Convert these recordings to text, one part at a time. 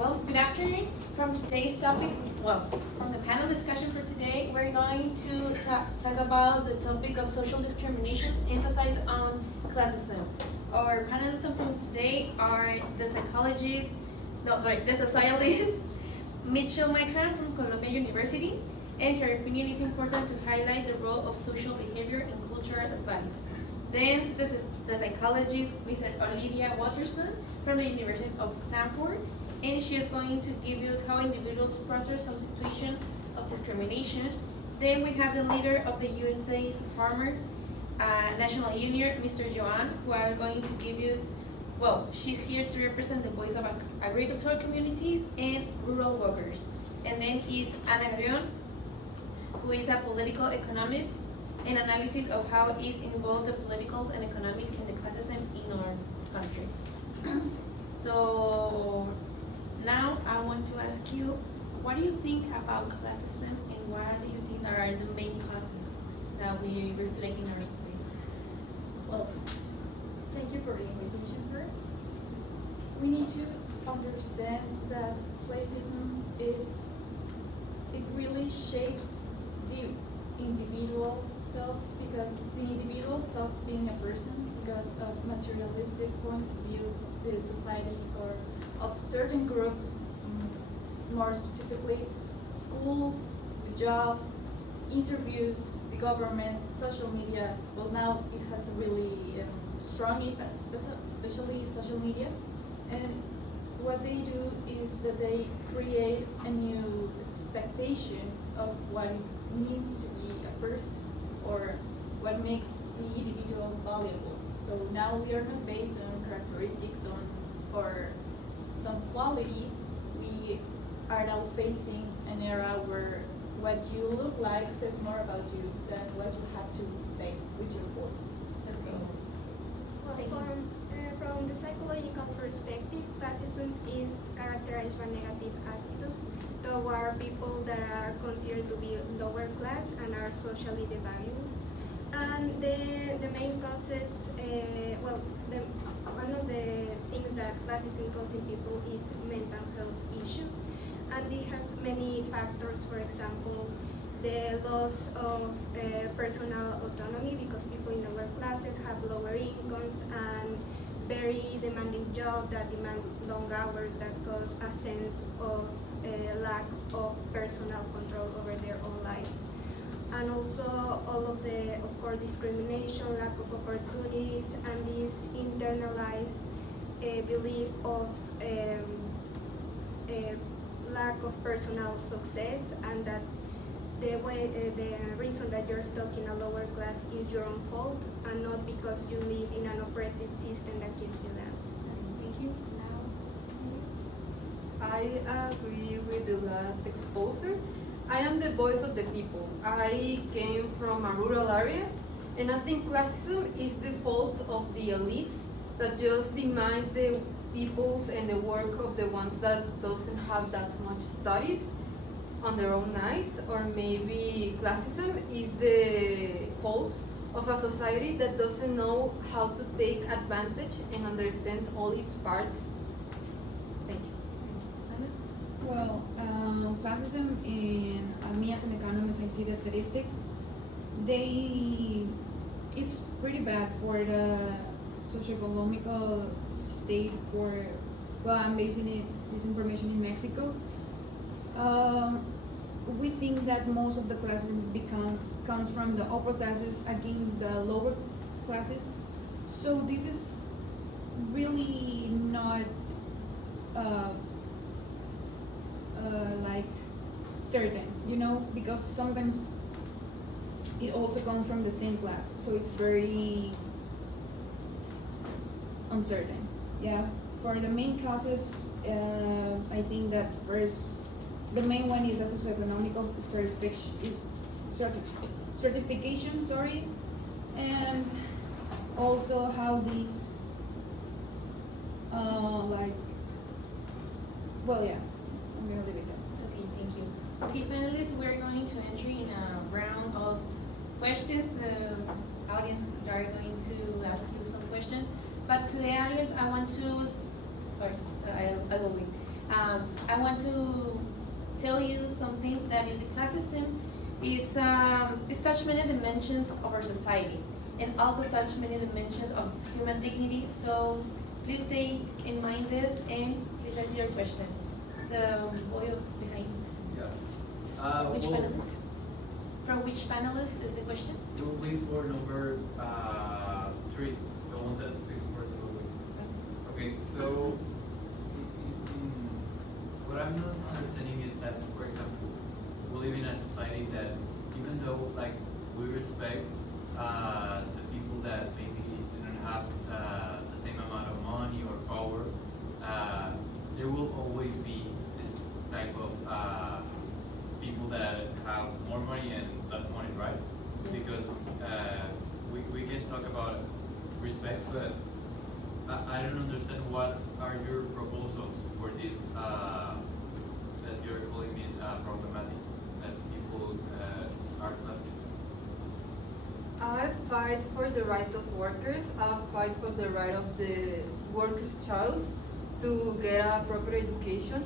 Well, good afternoon. From today's topic, from the panel discussion for today, we're going to talk about the topic of social discrimination, emphasize on classism. Our panelists from today are the sociologist Mitchell Micron from Columbia University, and her opinion is important to highlight the role of social behavior in cultural advice. Then this is the psychologist Mr. Olivia Watterson from the University of Stanford, and she is going to give us how individuals process some situation of discrimination. Then we have the leader of the USA's Farmer National Union, Mr. Joan, who are going to give us, she's here to represent the voice of agricultural communities and rural workers. And then is Ana Grion, who is a political economist and analysis of how is involved the politicals and economics in the classism in our country. So now I want to ask you, what do you think about classism and what do you think are the main causes that we reflect in our society? Well, thank you for the invitation first. We need to understand that classism it really shapes the individual self, because the individual stops being a person because of materialistic points of view of the society or of certain groups, more specifically schools, the jobs, interviews, the government, social media. Well, now it has a really strong impact, especially social media. And what they do is that they create a new expectation of what it means to be a person or what makes the individual valuable. So now we are not based on characteristics or some qualities. We are now facing an era where what you look like says more about you than what you have to say with your voice. So, from the psychological perspective, classism is characterized by negative attitudes toward people that are considered to be lower class and are socially devalued. And the main causes, one of the things that classism causes in people is mental health issues. And it has many factors. For example, the loss of personal autonomy, because people in lower classes have lower incomes and very demanding jobs that demand long hours that cause a sense of lack of personal control over their own lives. And also all of the, of course, discrimination, lack of opportunities, and this internalized belief of lack of personal success, and that the reason that you're stuck in a lower class is your own fault and not because you live in an oppressive system that keeps you down. Thank you. Now, I agree with the last exposer. I am the voice of the people. I came from a rural area, and I think classism is the fault of the elites that just demands the peoples and the work of the ones that doesn't have that much studies on their own eyes. Or maybe classism is the fault of a society that doesn't know how to take advantage and understand all its parts. Thank you. Well, classism, in me as an economist, I see the statistics. It's pretty bad for the socioeconomical state. I'm basing this information in Mexico. We think that most of the classism comes from the upper classes against the lower classes. So this is really not like certain, because sometimes it also comes from the same class. So it's very uncertain. Yeah. For the main causes, I think that first, the main one is the socioeconomical certification, and also how these, I'm gonna leave it there. okay, thank you. Okay, panelists, we're going to enter in a round of questions. The audience are going to ask you some questions. But to the audience, I want to, I will wait. I want to tell you something that in the classism is touch many dimensions of our society and also touch many dimensions of human dignity. So please take in mind this and please ask your questions. The boy behind. Yeah. Which well, panelist? From which panelist is the question? it will be for number 3, the one that speaks for the movie. Okay, so what I'm not understanding is that, for example, we live in a society that even though like we respect the people that maybe didn't have the same amount of money or power, there will always be this type of people that have more money and less money, right? Yes. Because we can talk about respect, but I don't understand what are your proposals for this that you're calling it problematic, that people are classist. I fight for the right of workers. I fight for the right of the workers' child to get a proper education,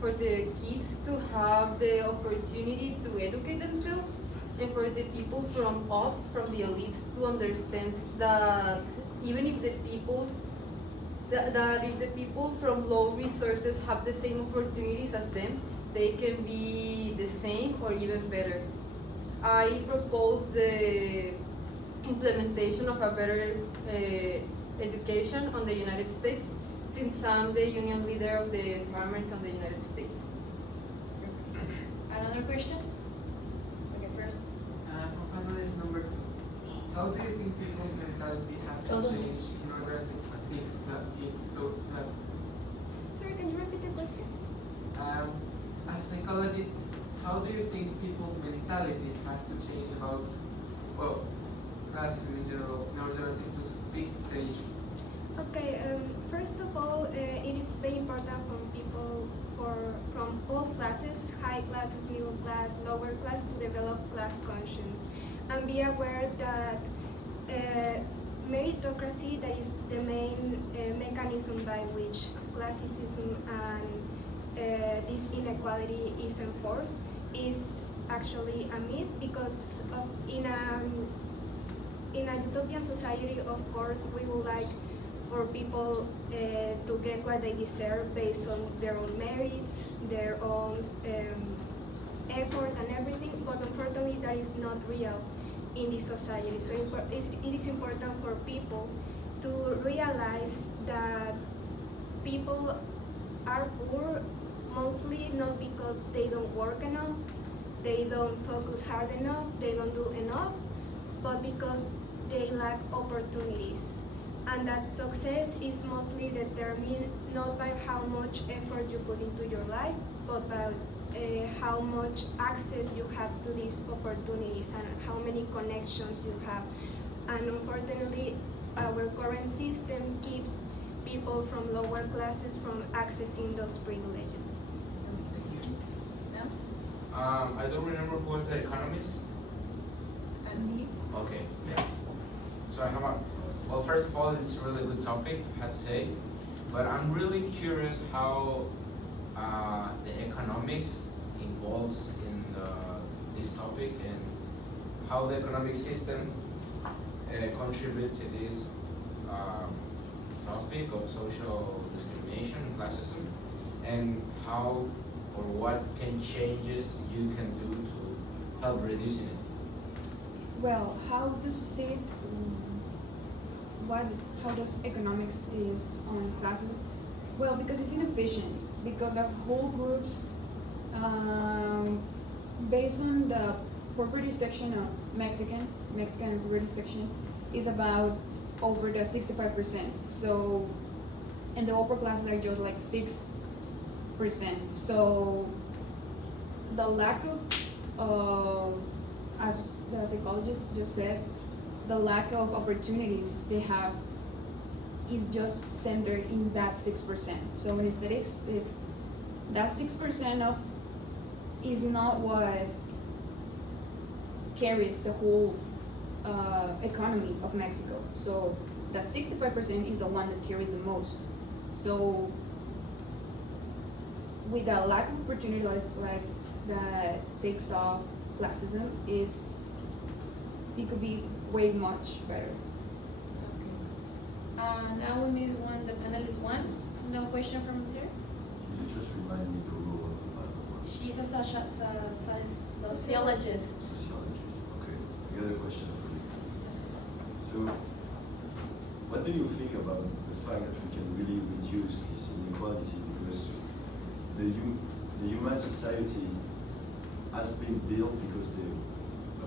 for the kids to have the opportunity to educate themselves, and for the people from up, from the elites, to understand that even if the people that if the people from low resources have the same opportunities as them, they can be the same or even better. I propose the implementation of a better education on the United States, since I'm the union leader of the farmers on the United States. Another question? Okay, first. From panelist number 2, how do you think people's mentality has to Hold on. change in order to fix its so classism? Sorry, can you repeat the question? As a psychologist, how do you think people's mentality has to change about, well, classism in general in order to fix the issue? Okay, first of all, it is very important for people from all classes, high classes, middle class, lower class, to develop class conscience and be aware that meritocracy, that is the main mechanism by which classism and this inequality is enforced, is actually a myth, because in a utopian society, of course, we would like for people to get what they deserve based on their own merits, their own effort and everything, but unfortunately that is not real in this society. So it is important for people to realize that people are poor mostly not because they don't work enough, they don't focus hard enough, they don't do enough, but because they lack opportunities. And that success is mostly determined not by how much effort you put into your life, but by how much access you have to these opportunities and how many connections you have. And unfortunately, our current system keeps people from lower classes from accessing those privileges. Thank you. No? I don't remember who was the economist. And me? Okay, yeah. So I have a, well, first of all, it's a really good topic, I'd say, but I'm really curious how the economics involves in this topic and how the economic system contributes to this topic of social discrimination and classism, and how or what can changes you can do to help reducing it. Well, how does it, how does economics is on classism? Well, because it's inefficient, because of whole groups, based on the poverty section of Mexican poverty section, is about over the 65%. So, and the upper classes are just like 6%. So, the lack of, as the psychologist just said, the lack of opportunities they have is just centered in that 6%. So in aesthetics, it's that 6% of is not what carries the whole economy of Mexico. So that 65% is the one that carries the most. So with a lack of opportunity like that takes off classism is it could be way much better. Now we miss one, the panelist one. No question from there? Can you just remind me the role of the panel was? She's a sociologist. Sociologist, okay. I got a question for you. So, what do you think about the fact that we can really reduce this inequality? Because the human society has been built because they,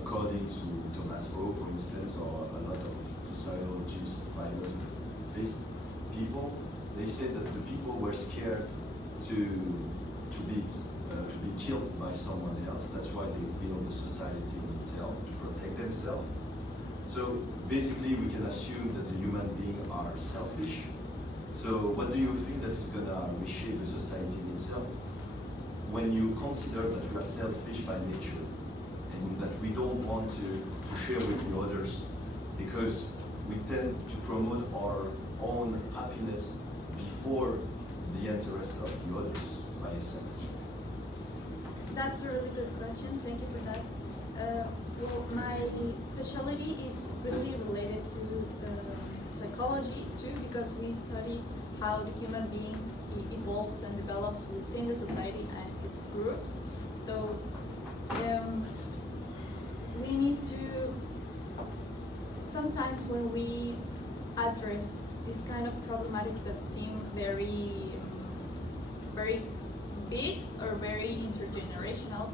according to Thomas Rowe, for instance, or a lot of sociologists, philosophers, people, they said that the people were scared to be killed by someone else. That's why they build the society in itself to protect themselves. So basically, we can assume that the human beings are selfish. So what do you think that is gonna reshape the society in itself when you consider that we are selfish by nature and that we don't want to share with the others because we tend to promote our own happiness before the interest of the others, by essence? That's a really good question. Thank you for that. Well, my specialty is really related to psychology too, because we study how the human being evolves and develops within the society and its groups. So we need to, sometimes when we address these kind of problematics that seem very big or very intergenerational,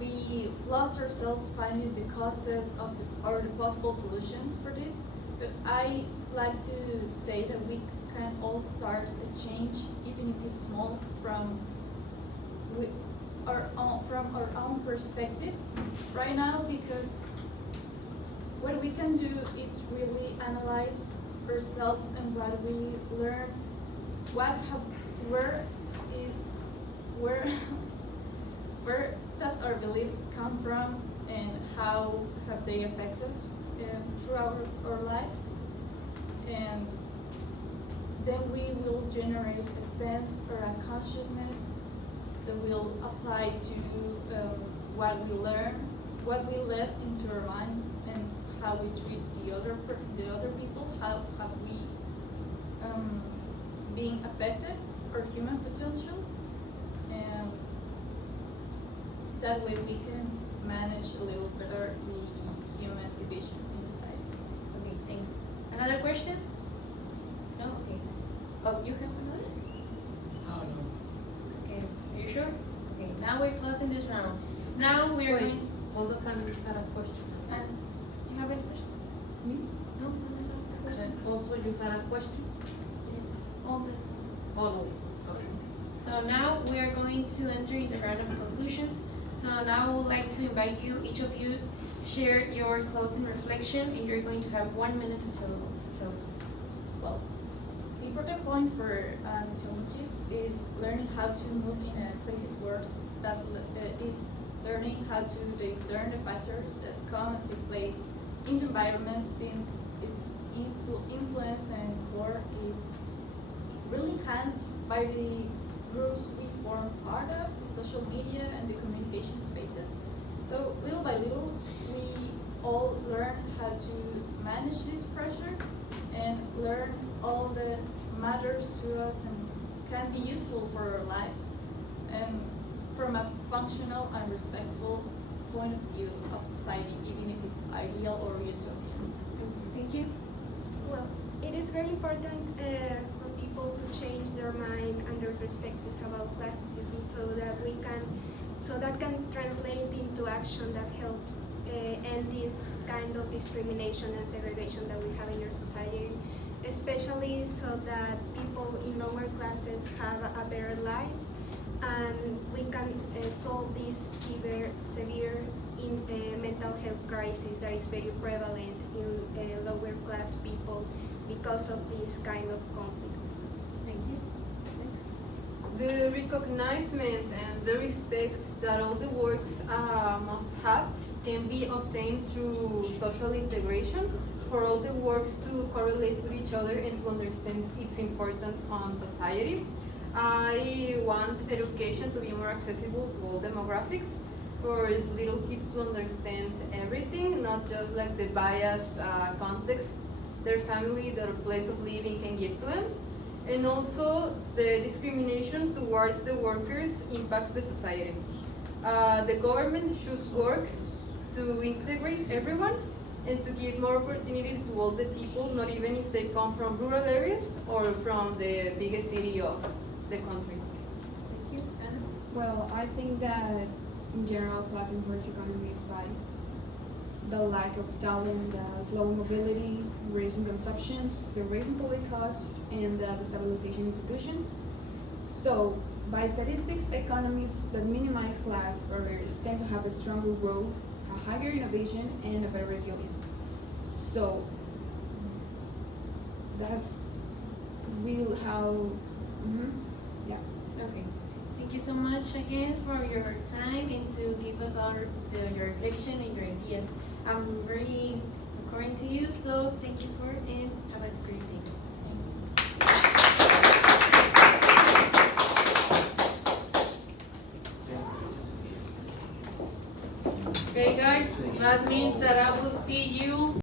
we lost ourselves finding the causes of or the possible solutions for this. But I like to say that we can all start a change, even if it's small, from our own perspective right now, because what we can do is really analyze ourselves and what we learn, where does our beliefs come from and how have they affected us throughout our lives, and then we will generate a sense or a consciousness that will apply to what we learn, what we let into our minds, and how we treat the other people, how have we being affected our human potential, and that way we can manage a little better the human division in society. Okay, thanks. Another questions? No? Okay. Oh, you have another? Oh, no. Okay, are you sure? Okay, now we're closing this round. Now we're Wait, going. all the panelists had a question. You have any questions? Me? No, no, no, no. Also, you had a question? It's all the. All okay. So now we are going to enter the round of conclusions. So now I would like to invite you, each of you, share your closing reflection, and you're going to have 1 minute to tell us. Well, the important point for sociologists is learning how to move in a crisis world, that is learning how to discern the factors that come and take place in the environment, since its influence and core is really enhanced by the groups we form part of, the social media and the communication spaces. So little by little, we all learn how to manage this pressure and learn all that matters to us and can be useful for our lives, and from a functional and respectful point of view of society, even if it's ideal or utopian. Thank you. Well, it is very important for people to change their mind and their perspectives about classicism, so that can translate into action that helps end this kind of discrimination and segregation that we have in our society, especially so that people in lower classes have a better life, and we can solve this severe mental health crisis that is very prevalent in lower class people because of these kind of conflicts. Thank you. Thanks. The recognition and the respect that all the works must have can be obtained through social integration, for all the works to correlate with each other and to understand its importance on society. I want education to be more accessible to all demographics, for little kids to understand everything, not just like the biased context their family, their place of living can give to them. And also the discrimination towards the workers impacts the society. The government should work to integrate everyone and to give more opportunities to all the people, not even if they come from rural areas or from the biggest city of the country. Thank you, Anna. Well, I think that in general, class imports economy is by the lack of talent, the slow mobility, raising consumptions, the raising public costs, and the destabilization institutions. So, by statistics, economies that minimize class barriers tend to have a stronger growth, a higher innovation, and a better resilience. So, that's real how. Yeah. Okay. Thank you so much again for your time and to give us your reflection and your ideas. I'm very according to you, so thank you for and have a great day. Okay guys, that means that I will see you